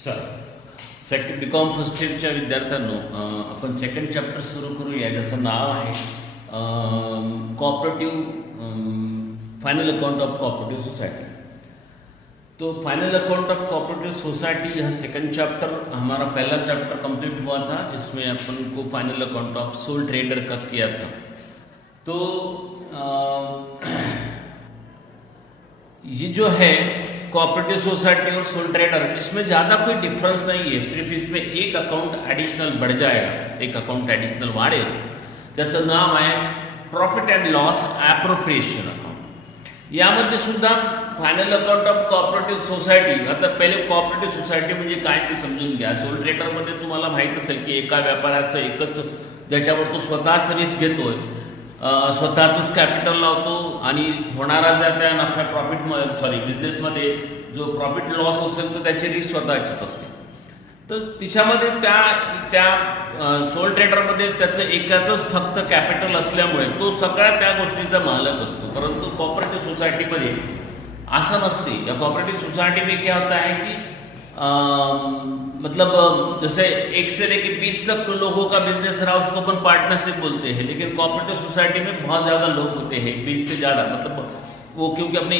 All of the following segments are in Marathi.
चला BCom फर्स्ट इयरच्या विद्यार्थ्यांनो आपण सेकंड चॅप्टर सुरू करूया. ज्याचं नाव आहे cooperative final account of cooperative society. तो final account of cooperative society यह सेकंड चैप्टर हमारा पहला चैप्टर कंप्लीट हुआ था, जिसमें अपन को final account of sole trader का किया था. तो ये जो है कोऑपरेटिव सोसाइटी और सोल ट्रेडर, इसमें ज़्यादा कोई डिफरेंस नहीं है. सिर्फ इसमें एक अकाउंट एडिशनल बढ़ जाएगा, एक अकाउंट एडिशनल वाढेल. त्याचं नाव आहे profit and loss appropriation account. यामध्ये सुद्धा final account of cooperative society. आता पहिले कोऑपरेटिव्ह सोसायटी म्हणजे काय ते समजून घ्या. सोल ट्रेडरमध्ये तुम्हाला माहीत असेल की एका व्यापाऱ्याचं एकच, ज्याच्यावर तो स्वतःच रिस्क घेतोय, स्वतःच कॅपिटल लावतो आणि होणारा त्या नफा बिझनेसमध्ये जो प्रॉफिट लॉस असेल तर त्याची रिस्क स्वतःचीच असते. तर तिच्यामध्ये त्या सोल ट्रेडरमध्ये त्याचं एकाच फक्त कॅपिटल असल्यामुळे तो सगळ्या त्या गोष्टीचा मालक असतो. परंतु कोऑपरेटिव्ह सोसायटीमध्ये असं नसते. या कोऑपरेटिव्ह सोसाइटी में क्या होता है कि मतलब जैसे 1 से लेके 20 तक तो लोगों का बिजनेस रहा, उसको अपन पार्टनरशिप बोलते हैं. लेकिन कोऑपरेटिव सोसाइटी में बहुत ज़्यादा लोग होते हैं, 20 से ज़्यादा, मतलब वो क्योंकि अपने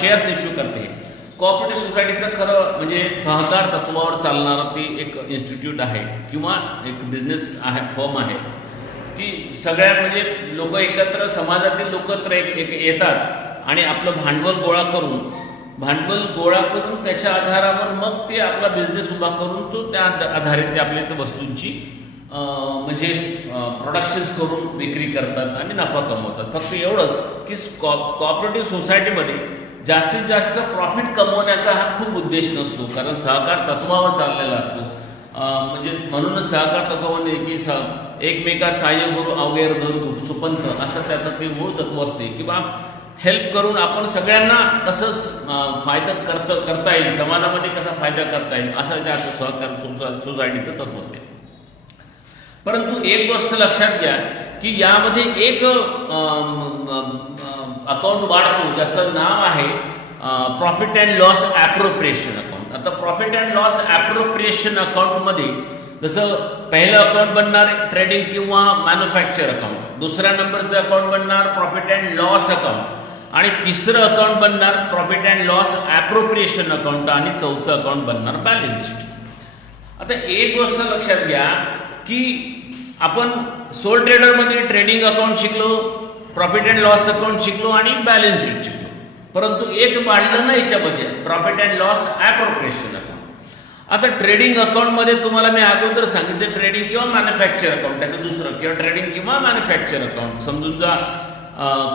शेयर्स इश्यू करते हैं. कोऑपरेटिव्ह सोसायटीचं खरं म्हणजे सहकार तत्वावर चालणारं ते एक इन्स्टिट्यूट आहे किंवा एक बिझनेस आहे, फर्म आहे की सगळ्या म्हणजे लोक एकत्र, समाजातील लोक येतात आणि आपलं भांडवल गोळा करून त्याच्या आधारावर मग ते आपला बिझनेस उभा करून तो त्या आधारे ते आपल्या त्या वस्तूंची म्हणजे प्रोडक्शन्स करून विक्री करतात आणि नफा कमवतात. फक्त एवढं की कोऑपरेटिव्ह सोसायटीमध्ये जास्तीत जास्त प्रॉफिट कमवण्याचा हा खूप उद्देश नसतो, कारण सहकार तत्वावर चाललेला असतो. म्हणजे म्हणूनच सहकार तत्वामध्ये की एकमेका सहाय्य गुरु अवघेर धरू सुपंथ असं त्याचं ते मूळ तत्व असते. किंवा हेल्प करून आपण सगळ्यांना कसं फायदा करता येईल, समाजामध्ये कसा फायदा करता येईल असं त्या सहकार सोसायटीचं तत्व असते. परंतु एक गोष्ट लक्षात घ्या की यामध्ये एक अकाउंट वाढतो ज्याचं नाव आहे profit and loss appropriation account. आता प्रॉफिट अँड लॉस ॲप्रोप्रिएशन अकाउंटमध्ये जसं पहिलं अकाउंट बनणार ट्रेडिंग किंवा मॅन्युफॅक्चर अकाउंट, दुसऱ्या नंबरचं अकाउंट बनणार प्रॉफिट अँड लॉस अकाउंट आणि तिसरं अकाउंट बनणार profit and loss appropriation account आणि चौथं अकाउंट बनणार बॅलन्स शीट. आता एक गोष्ट लक्षात घ्या की आपण सोल ट्रेडरमध्ये ट्रेडिंग अकाउंट शिकलो, प्रॉफिट अँड लॉस अकाउंट शिकलो आणि बॅलन्स शीट शिकलो. परंतु एक वाढलं ना याच्यामध्ये profit and loss appropriation account. आता ट्रेडिंग अकाउंटमध्ये तुम्हाला मी अगोदर सांगितलं ट्रेडिंग किंवा मॅन्युफॅक्चर अकाउंट, त्याचं दुसरं किंवा ट्रेडिंग किंवा मॅन्युफॅक्चर अकाउंट. समजून जा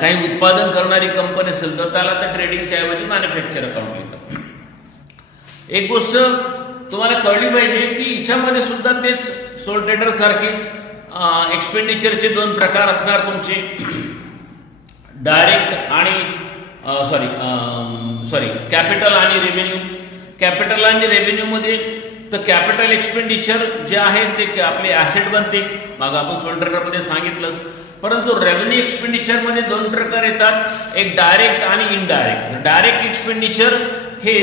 काही उत्पादन करणारी कंपनी असेल तर त्याला त्या ट्रेडिंगच्या ऐवजी मॅन्युफॅक्चर अकाउंट लिहितात. एक गोष्ट तुम्हाला कळली पाहिजे की याच्यामध्ये सुद्धा तेच सोल ट्रेडर सारखेच एक्सपेंडिचरचे 2 प्रकार असणार तुमचे, डायरेक्ट आणि कॅपिटल आणि रेव्हेन्यू. कॅपिटल आणि रेव्हेन्यूमध्ये तर कॅपिटल एक्सपेंडिचर जे आहे ते आपले ॲसेट बनते, मग आपण सोल ट्रेडरमध्ये सांगितलं. परंतु रेव्हेन्यू एक्सपेंडिचरमध्ये 2 प्रकार येतात, एक डायरेक्ट आणि इनडायरेक्ट. डायरेक्ट एक्सपेंडिचर हे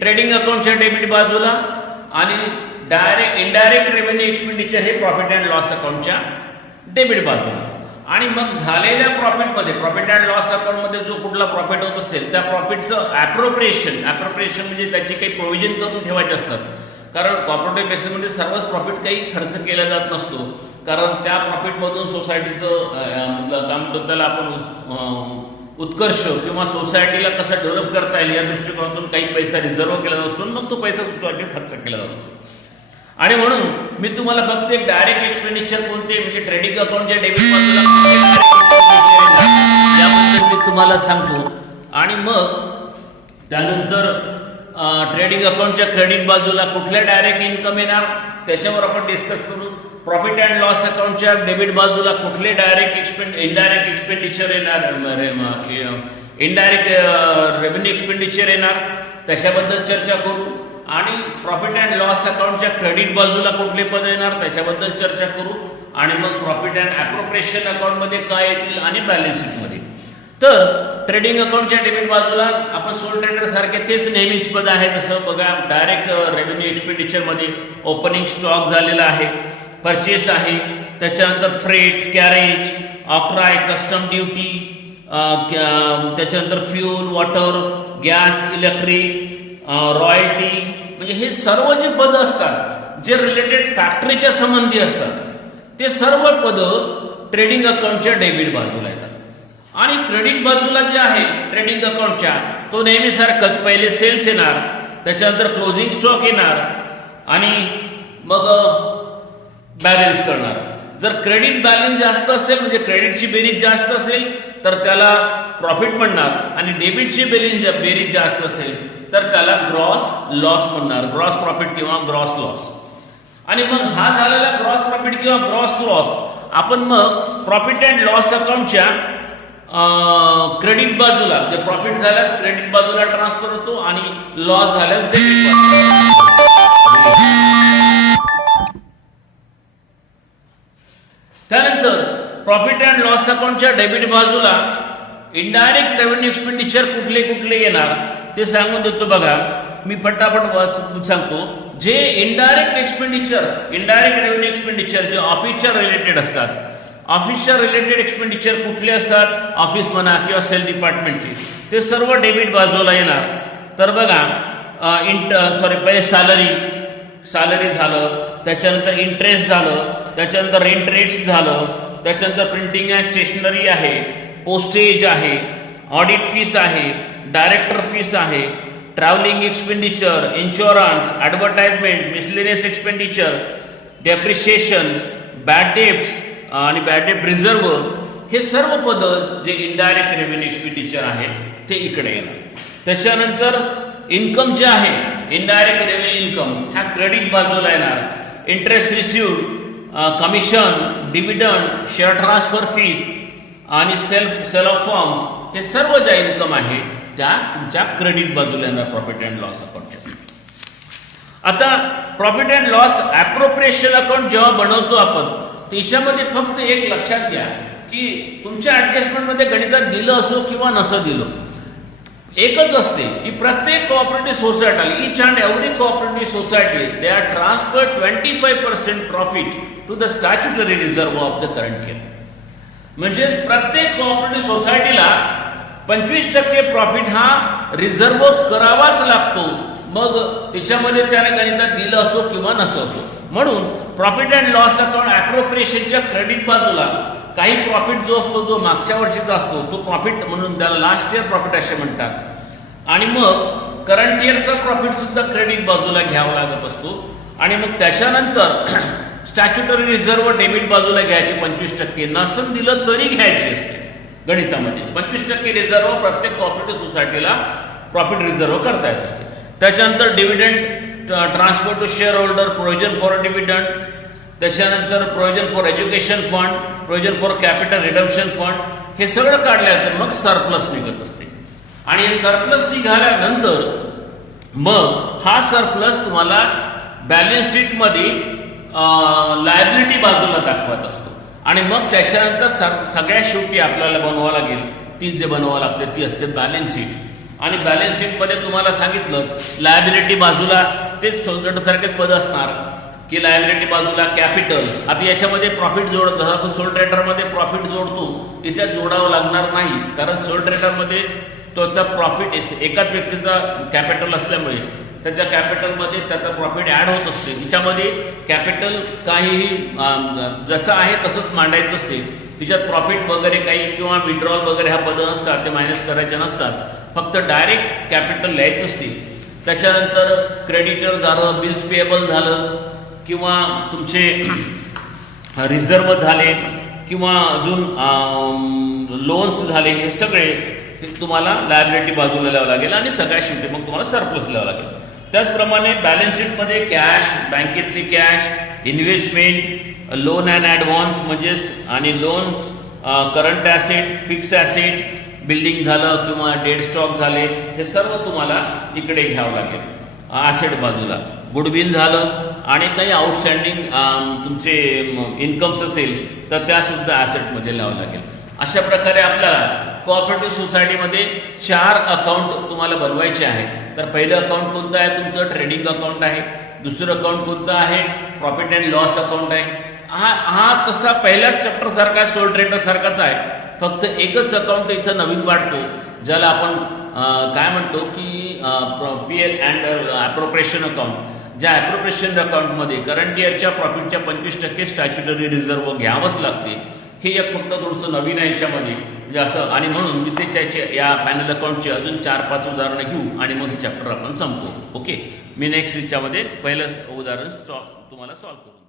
ट्रेडिंग अकाउंटच्या डेबिट बाजूला आणि इनडायरेक्ट रेव्हेन्यू एक्सपेंडिचर हे प्रॉफिट अँड लॉस अकाउंटच्या डेबिट बाजूला. आणि मग झालेल्या प्रॉफिटमध्ये प्रॉफिट अँड लॉस अकाउंटमध्ये जो कुठला प्रॉफिट होत असेल त्या प्रॉफिटचं ॲप्रोप्रिएशन म्हणजे त्याची काही प्रोव्हिजन करून ठेवायचे असतात. कारण कॉर्पोरेटिव्ह बेसिसमध्ये सर्वच प्रॉफिट काही खर्च केला जात नसतो, कारण त्या प्रॉफिटमधून सोसायटीचं काय म्हणतो त्याला आपण उत्कर्ष किंवा सोसायटीला कसं डेव्हलप करता येईल या दृष्टिकोनातून काही पैसा रिझर्व केला जात असतो, मग तो पैसा सोसायटीत खर्च केला जात असतो. आणि म्हणून मी तुम्हाला फक्त एक डायरेक्ट एक्सपेंडिचर कोणते म्हणजे ट्रेडिंग अकाउंटच्या डेबिट बाजूला याबद्दल मी तुम्हाला सांगतो. आणि मग त्यानंतर ट्रेडिंग अकाउंटच्या क्रेडिट बाजूला कुठल्या डायरेक्ट इन्कम येणार त्याच्यावर आपण डिस्कस करू. प्रॉफिट अँड लॉस अकाउंटच्या डेबिट बाजूला कुठले इनडायरेक्ट एक्सपेंडिचर येणार, इनडायरेक्ट रेव्हेन्यू एक्सपेंडिचर येणार त्याच्याबद्दल चर्चा करू. आणि प्रॉफिट अँड लॉस अकाउंटच्या क्रेडिट बाजूला कुठले पद येणार त्याच्याबद्दल चर्चा करू. आणि मग प्रॉफिट अँड ॲप्रोप्रिएशन अकाउंटमध्ये काय येतील आणि बॅलन्स शीटमध्ये. तर ट्रेडिंग अकाउंटच्या डेबिट बाजूला आपण सोल ट्रेडर सारखे तेच नेहमीच पद आहे. जसं बघा, डायरेक्ट रेव्हेन्यू एक्सपेंडिचर मध्ये ओपनिंग स्टॉक झालेला आहे, परचेस आहे, त्याच्यानंतर freight, carriage, octroi, custom duty, त्याच्यानंतर fuel, water, gas, electric, royalty, म्हणजे हे सर्व जे पद असतात जे रिलेटेड फॅक्टरीच्या संबंधी असतात ते सर्व पद ट्रेडिंग अकाउंटच्या डेबिट बाजूला येतात. आणि क्रेडिट बाजूला जे आहे ट्रेडिंग अकाउंटच्या, तो नेहमी सारखंच पहिले सेल्स येणार, त्याच्यानंतर क्लोजिंग स्टॉक येणार आणि मग बॅलन्स करणार. जर क्रेडिट बॅलन्स जास्त असेल म्हणजे क्रेडिटची बेरीज जास्त असेल तर त्याला प्रॉफिट म्हणणार, आणि डेबिटची बेरीज जास्त असेल तर त्याला ग्रॉस लॉस म्हणणार, ग्रॉस प्रॉफिट किंवा ग्रॉस लॉस. आणि मग हा झालेला ग्रॉस प्रॉफिट किंवा ग्रॉस लॉस आपण मग प्रॉफिट अँड लॉस अकाउंटच्या क्रेडिट बाजूला, म्हणजे प्रॉफिट झाल्यास क्रेडिट बाजूला ट्रान्सफर होतो आणि लॉस झाल्यास डेबिट बाजूला. त्यानंतर प्रॉफिट अँड लॉस अकाउंटच्या डेबिट बाजूला इनडायरेक्ट रेव्हेन्यू एक्सपेंडिचर कुठले कुठले येणार ते सांगून देतो. बघा, मी फटाफट सांगतो. जे indirect expenditure, indirect revenue expenditure जे ऑफिसच्या रिलेटेड असतात, ऑफिसच्या रिलेटेड एक्सपेंडिचर कुठले असतात, ऑफिस म्हणा किंवा सेल डिपार्टमेंटचे, ते सर्व डेबिट बाजूला येणार. तर बघा, पहिले सॅलरी झालं, त्याच्यानंतर इंटरेस्ट झालं, त्याच्यानंतर रेंट रेट्स झालं, त्याच्यानंतर प्रिंटिंग अँड स्टेशनरी आहे, पोस्टेज आहे, ऑडिट फीस आहे, डायरेक्टर फीस आहे, travelling expenditure, insurance, advertisement, miscellaneous expenditure, depreciation, bad debts आणि बॅड डेट रिझर्व, हे सर्व पद जे इनडायरेक्ट रेव्हेन्यू एक्सपेंडिचर आहे ते इकडे येणार. त्याच्यानंतर इन्कम जे आहे इनडायरेक्ट रेव्हेन्यू इन्कम ह्या क्रेडिट बाजूला येणार. Interest received, commission, dividend, share transfer fees आणि सेल ऑफ फॉर्म्स, हे सर्व ज्या इन्कम आहे त्या तुमच्या क्रेडिट बाजूला येणार प्रॉफिट अँड लॉस अकाउंटच्या. आता profit and loss appropriation account जेव्हा बनवतो आपण, त्याच्यामध्ये फक्त एक लक्षात घ्या की तुमच्या ऍडजस्टमेंटमध्ये गणितात दिलं असो किंवा नसं दिलं, एकच असते की प्रत्येक कोऑपरेटिव्ह सोसायटीला, each and every cooperative society, they are transfer 25% profit to the statutory reserve of the current year. म्हणजेच प्रत्येक कोऑपरेटिव्ह सोसायटीला 25% प्रॉफिट हा रिझर्व्ह करावाच लागतो, मग त्याच्यामध्ये त्याने गणितात दिलं असो किंवा नसो असो. म्हणून प्रॉफिट अँड लॉस अकाउंट ॲप्रोप्रिएशनच्या क्रेडिट बाजूला काही प्रॉफिट जो असतो, जो मागच्या वर्षीचा असतो, तो प्रॉफिट म्हणून त्याला लास्ट इयर प्रॉफिट असे म्हणतात. आणि मग करंट इयरचा प्रॉफिट सुद्धा क्रेडिट बाजूला घ्यावा लागत असतो. आणि मग त्याच्यानंतर स्टॅच्युटरी रिझर्व्ह डेबिट बाजूला घ्यायचे 25%, नसन दिलं तरी घ्यायची असते. गणितामध्ये 25% रिझर्व्ह प्रत्येक कोऑपरेटिव्ह सोसायटीला प्रॉफिट रिझर्व्ह करता येत असते. त्याच्यानंतर dividend transfer to shareholder, provision for dividend, त्याच्यानंतर provision for education fund, provision for capital redemption fund, हे सगळं काढल्यानंतर मग सरप्लस निघत असते. आणि हे सरप्लस निघाल्यानंतर मग हा सरप्लस तुम्हाला बॅलन्स शीट मध्ये लायबिलिटी बाजूला दाखवत असतो. आणि मग त्याच्यानंतर सगळ्या शेवटी आपल्याला बनवावं लागेल, ती जे बनवावं लागते ती असते बॅलन्स शीट. आणि बॅलन्स शीट मध्ये तुम्हाला सांगितलं लायबिलिटी बाजूला तेच सारखेच पद असणार की लायबिलिटी बाजूला कॅपिटल. आता याच्यामध्ये प्रॉफिट जोडतो, जसं आपण सोल ट्रेडरमध्ये प्रॉफिट जोडतो, इथे जोडावं लागणार नाही, कारण सोल ट्रेडरमध्ये त्याचा प्रॉफिट एकाच व्यक्तीचा कॅपिटल असल्यामुळे त्याच्या कॅपिटलमध्ये त्याचा प्रॉफिट ऍड होत असते. तिच्यामध्ये कॅपिटल काहीही जसं आहे तसंच मांडायचं असते. तिच्यात प्रॉफिट वगैरे काही किंवा विड्रॉल वगैरे ह्या पद नसतात, ते मायनस करायचे नसतात, फक्त डायरेक्ट कॅपिटल लिहायचं असते. त्याच्यानंतर क्रेडिटर झालं, बिल्स पेएबल झालं, किंवा तुमचे रिझर्व झाले, किंवा अजून लोन्स झाले, हे सगळे तुम्हाला लायबिलिटी बाजूला लिहावं लागेल. आणि सगळ्या शेवटी मग तुम्हाला सरप्लस लिहावं लागेल. त्याचप्रमाणे बॅलन्स शीटमध्ये कॅश, बँकेतली cash, investment, loan and advance म्हणजेच, आणि loans, current asset, fix asset, building झालं किंवा डेड स्टॉक झाले, हे सर्व तुम्हाला इकडे घ्यावं लागेल ॲसेट बाजूला. गुडविल झालं आणि काही आउटस्टँडिंग तुमचे इन्कम्स असेल तर त्या सुद्धा ॲसेटमध्ये लावावं लागेल. अशा प्रकारे आपल्याला कोऑपरेटिव्ह सोसायटीमध्ये 4 अकाउंट तुम्हाला बनवायचे आहे. तर पहिलं अकाउंट कोणतं आहे तुमचं? ट्रेडिंग अकाउंट आहे. दुसरं अकाउंट कोणतं आहे? प्रॉफिट अँड लॉस अकाउंट आहे. हा तसा पहिल्याच चॅप्टर सारखा सोल ट्रेडर सारखाच आहे. फक्त एकच अकाउंट इथं नवीन वाढतो, ज्याला आपण काय म्हणतो की पीएल अँड अप्रोप्रिएशन अकाउंट. ज्या अप्रोप्रिएशन अकाउंटमध्ये करंट इयरच्या प्रॉफिटच्या 25% स्टॅच्युटरी रिझर्व्ह घ्यावंच लागते. हे एक फक्त थोडंसं नवीन आहे याच्यामध्ये, म्हणजे असं. आणि म्हणून मी त्याचे या फायनल अकाउंटचे अजून 4-5 उदाहरणं घेऊ आणि मग हे चॅप्टर आपण संपवू. ओके, मी नेक्स्ट याच्यामध्ये पहिलं उदाहरण तुम्हाला सॉल्व्ह करू.